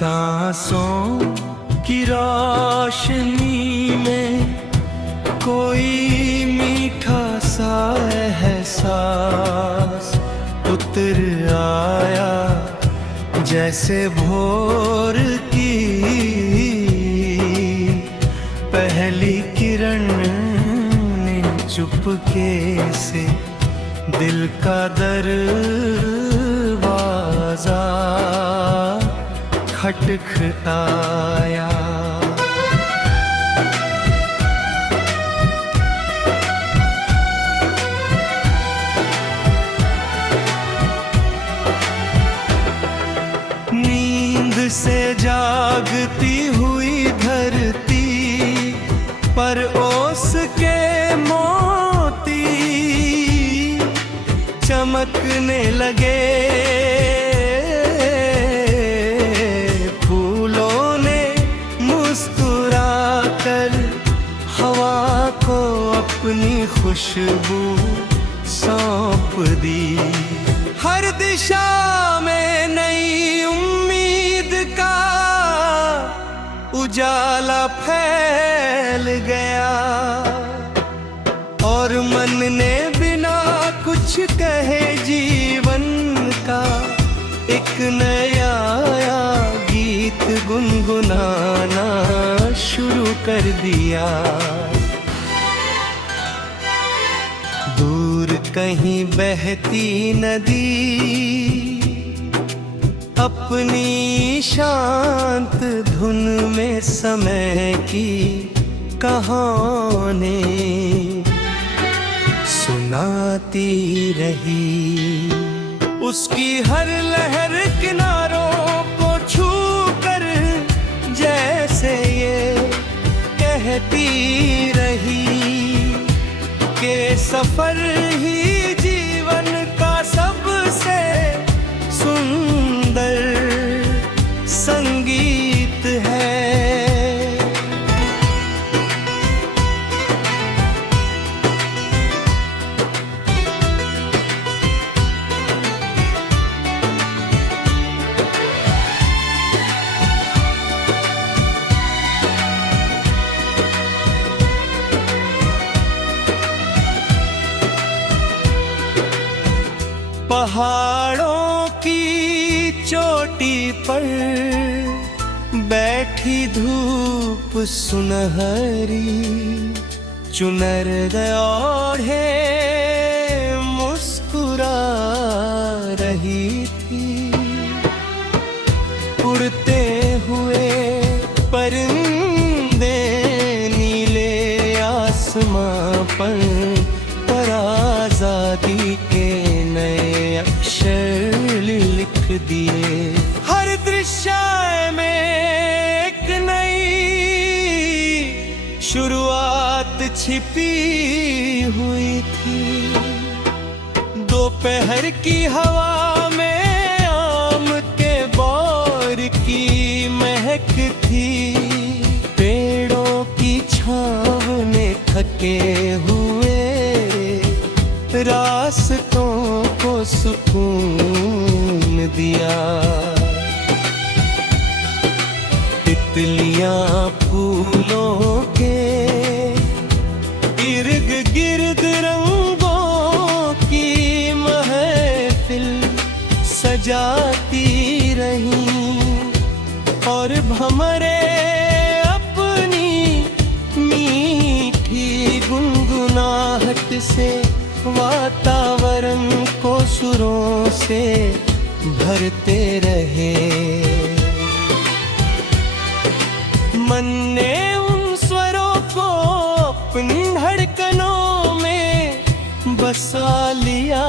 सांसों की रोशनी में कोई मीठा सा एहसास उतर आया, जैसे भोर की पहली किरण ने चुपके से दिल का दरवाजा खटखटाया। नींद से जागती हुई धरती पर ओस के मोती चमकने लगे। फूलों ने मुस्कुराकर हवा को अपनी खुशबू सौंप दी। हर दिशा में नई उम्मीद का उजाला फैल गया, और मन ने बिना कुछ कहे जीवन का एक नया गीत गुनगुनाना शुरू कर दिया। दूर कहीं बहती नदी अपनी शांत धुन में समय की कहानी सुनाती रही। उसकी हर लहर किनारों को छू कर जैसे ये कहती रही कि सफर ही जीवन का सबसे सुंदर संगीत है। पहाड़ों की चोटी पर बैठी धूप सुनहरी चुनर ओढ़े मुस्कुरा रही थी। उड़ते हुए परिंदे नीले आसमां पर आजादी के नए अक्षर लिख दिए। हर दृश्य में एक नई शुरुआत छिपी हुई थी। दोपहर की हवा में आम के बौर की महक थी। पेड़ों की छांव में थके हुए रास्तों को सुकून दिया। तितलियां फूलों के इर्द गिर्द रंगों की महफिल सजाती रहीं, और भंवरे अपनी मीठी गुनगुनाहट से वातावरण को सुरों से भरते रहे। मन ने उन स्वरों को अपनी धड़कनों में बसा लिया,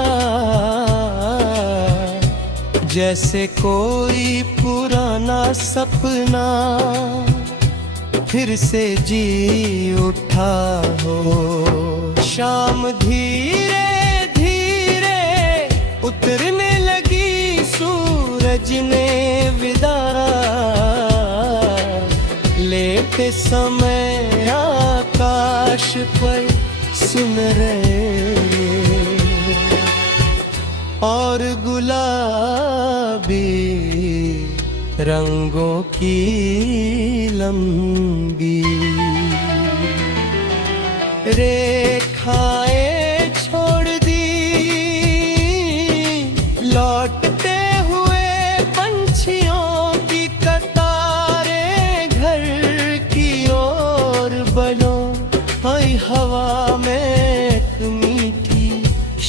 जैसे कोई पुराना सपना फिर से जी उठा हो। शाम धीरे धीरे उतरने लगी, सूरज ने विदा लेते समय आकाश पर सुन रहे और गुलाबी रंगों की लंबी रेखाएं छोड़ दी, लौटते हुए पंछियों की कतारें घर की ओर बढ़ो। आई हवा में एक मीठी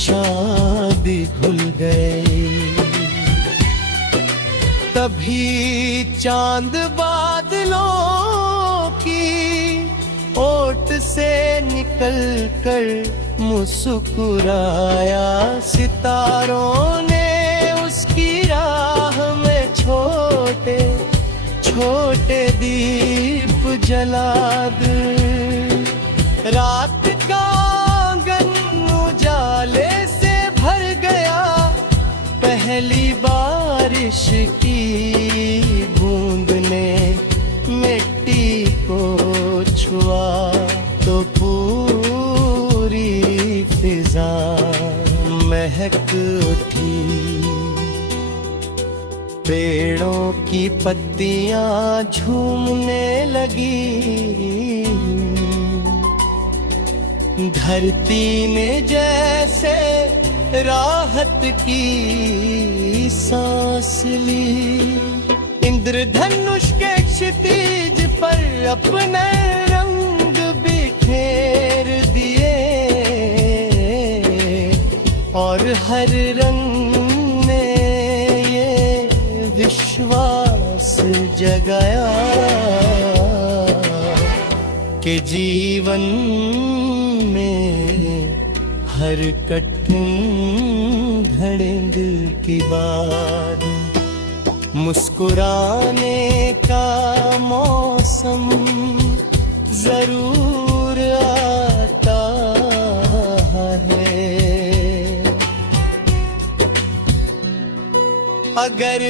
शादी घुल गई, तभी चांद बादलों की ओट से निकल कर मुस्कुराया। सितारों ने उसकी राह में छोटे छोटे दीप जला दिए। रात का आंगन उजाले से भर गया, पहली बारिश की बूंद ने मिट्टी को छुआ तो पूरी फिजा महक उठी। पेड़ों की पत्तियां झूमने लगी, धरती ने जैसे राहत की सांस ली। इंद्रधनुष के क्षितिज पर अपने रंग बिखेर दिए, और हर रंग ने ये विश्वास जगाया कि जीवन में हर कठिन घड़े दिल की बात। मुस्कुराने का मौसम जरूर आता है, अगर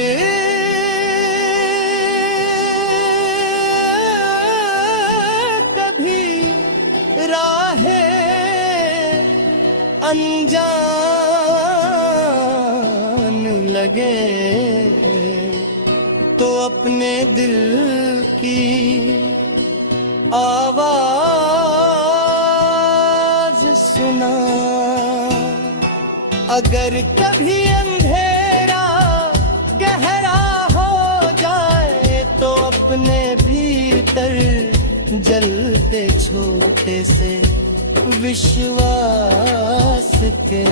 कभी राहें अनजान लगे तो अपने दिल की आवाज सुना। अगर कभी अंधेरा गहरा हो जाए तो अपने भीतर जलते छोटे से विश्वास के